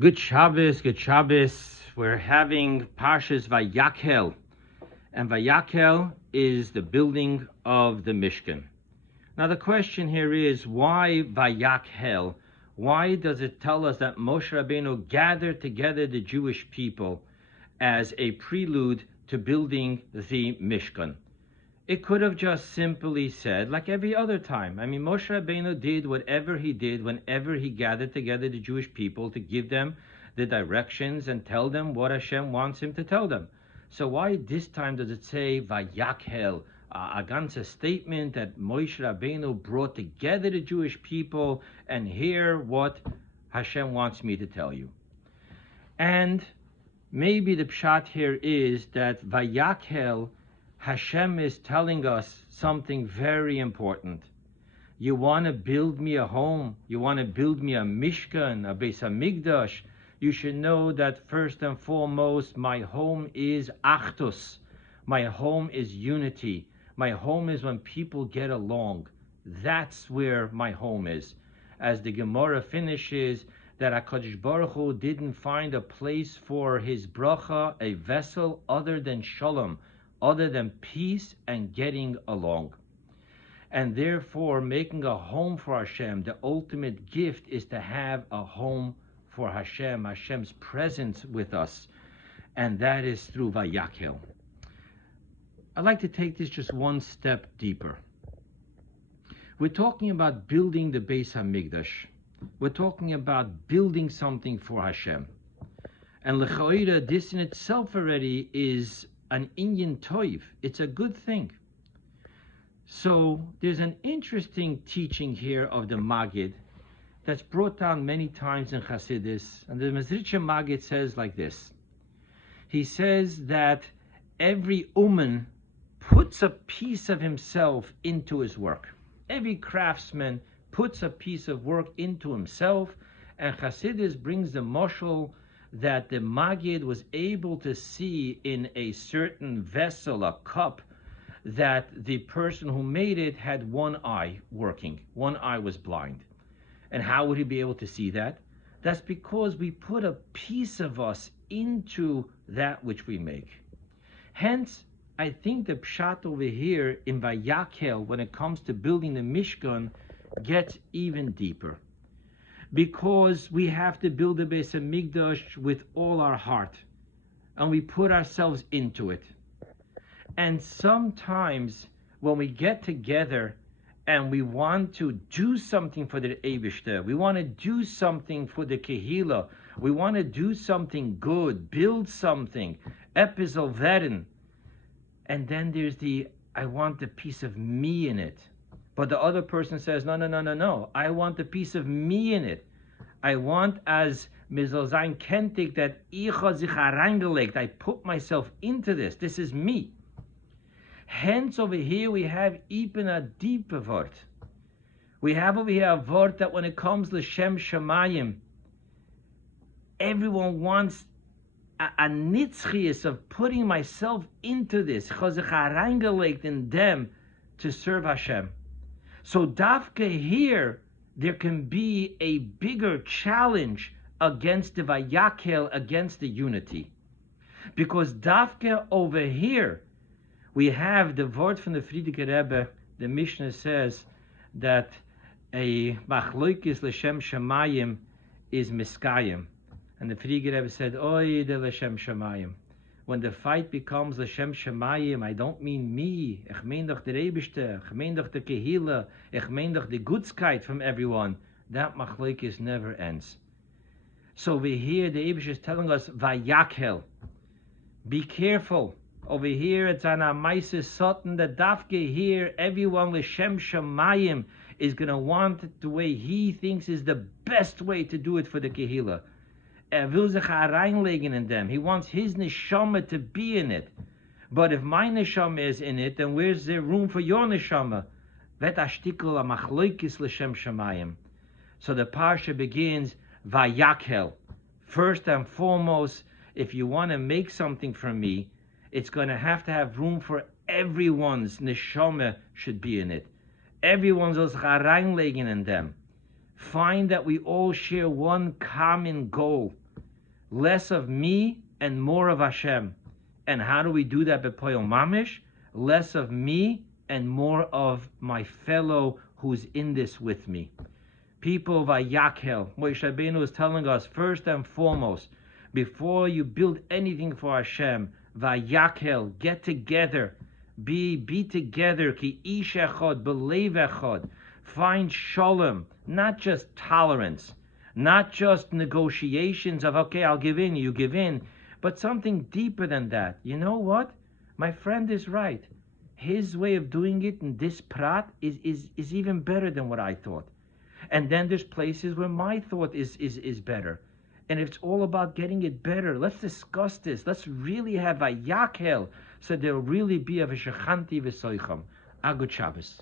Good Shabbos, good Shabbos. We're having Parshas Vaykhel, and Vaykhel is the building of the Mishkan. Now the question here is, why Vaykhel? Why does it tell us that Moshe Rabbeinu gathered together the Jewish people as a prelude to building the Mishkan? It could have just simply said, like every other time. I mean, Moshe Rabbeinu did whatever he did whenever he gathered together the Jewish people to give them the directions and tell them what Hashem wants him to tell them. So why this time does it say Vaykhel, a ganze statement that Moshe Rabbeinu brought together the Jewish people and hear what Hashem wants me to tell you? And maybe the pshat here is that Vaykhel, Hashem is telling us something very important. You want to build me a home, you want to build me a Mishkan, a Beis HaMikdash, you should know that first and foremost, my home is Achdus. My home is unity. My home is when people get along. That's where my home is. As the Gemara finishes, that HaKadosh Baruch Hu didn't find a place for his bracha, a vessel other than shalom, other than peace and getting along. And therefore, making a home for Hashem, the ultimate gift is to have a home for Hashem, Hashem's presence with us, and that is through Vaykhel. I'd like to take this just one step deeper. We're talking about building the Beis HaMikdash. We're talking about building something for Hashem. And l'chaira, this in itself already is an inyan toiv. It's a good thing. So there's an interesting teaching here of the Maggid that's brought down many times in Chassidus. And the Mezritcher Maggid says like this. He says that every uman puts a piece of himself into his work. Every craftsman puts a piece of work into himself, and Chassidus brings the mashal that the Maggid was able to see in a certain vessel, a cup, that the person who made it had one eye working. One eye was blind. And how would he be able to see that? That's because we put a piece of us into that which we make. Hence, I think the pshat over here in Vaykhel, when it comes to building the Mishkan, gets even deeper. Because we have to build the Beis HaMikdash with all our heart, and we put ourselves into it. And sometimes when we get together and we want to do something for the Eibishter, we want to do something for the Kehila, we want to do something good, build something, episol veren, and then there's I want a piece of me in it. But the other person says, no, I want a piece of me in it. I want, as Mizal Zayin Kentik, that Icha sich hereingelegt, I put myself into this. This is me. Hence over here we have even a deeper word. We have over here a word that when it comes to Shem Shemayim, everyone wants a nitzchias of putting myself into this, chazich hereingelegt in them to serve Hashem. So dafka here, there can be a bigger challenge against the Vaykhel, against the unity. Because dafka over here, we have the word from the Frierdiker Rebbe, the Mishnah says that a machloikis l'shem shamayim is miskayim. And the Frierdiker Rebbe said, Oy de l'shem shamayim. When the fight becomes l'shem shamayim, I don't mean me. Ich mein doch der Eibishter. Ich mein doch der Kehila. Ich mein doch the Gutskeit from everyone. That machloikis never ends. So over here, the Eibishter is telling us, Vaykhel. Be careful. Over here, it's an Amaisis Satan, the Dafke here, everyone l'shem shamayim is going to want it the way he thinks is the best way to do it for the Kehila. Will sich hereinlegen in them. He wants his neshama to be in it. But if my neshama is in it, then where's there room for your neshama? Vet ashtikol a machloikis l'shem shamayim. So the parsha begins, Vaykhel. First and foremost, if you want to make something from me, it's going to have room for everyone's neshama should be in it. Everyone's soll sich hereinlegen in them. Find that we all share one common goal. Less of me and more of Hashem. And how do we do that b'poyel mamish? Less of me and more of my fellow who's in this with me. People, Vaykhel, Moshe Rabbeinu is telling us, first and foremost, before you build anything for Hashem, Vaykhel, get together, be together, ki ish echad, belev echad, find shalom, not just tolerance, not just negotiations of, okay, I'll give in, you give in, but something deeper than that. You know what? My friend is right. His way of doing it in this prat is even better than what I thought. And then there's places where my thought is better. And if it's all about getting it better, let's discuss this. Let's really have a Vaykhel, so there'll really be a v'shechanti v'soicham. A good Shabbos.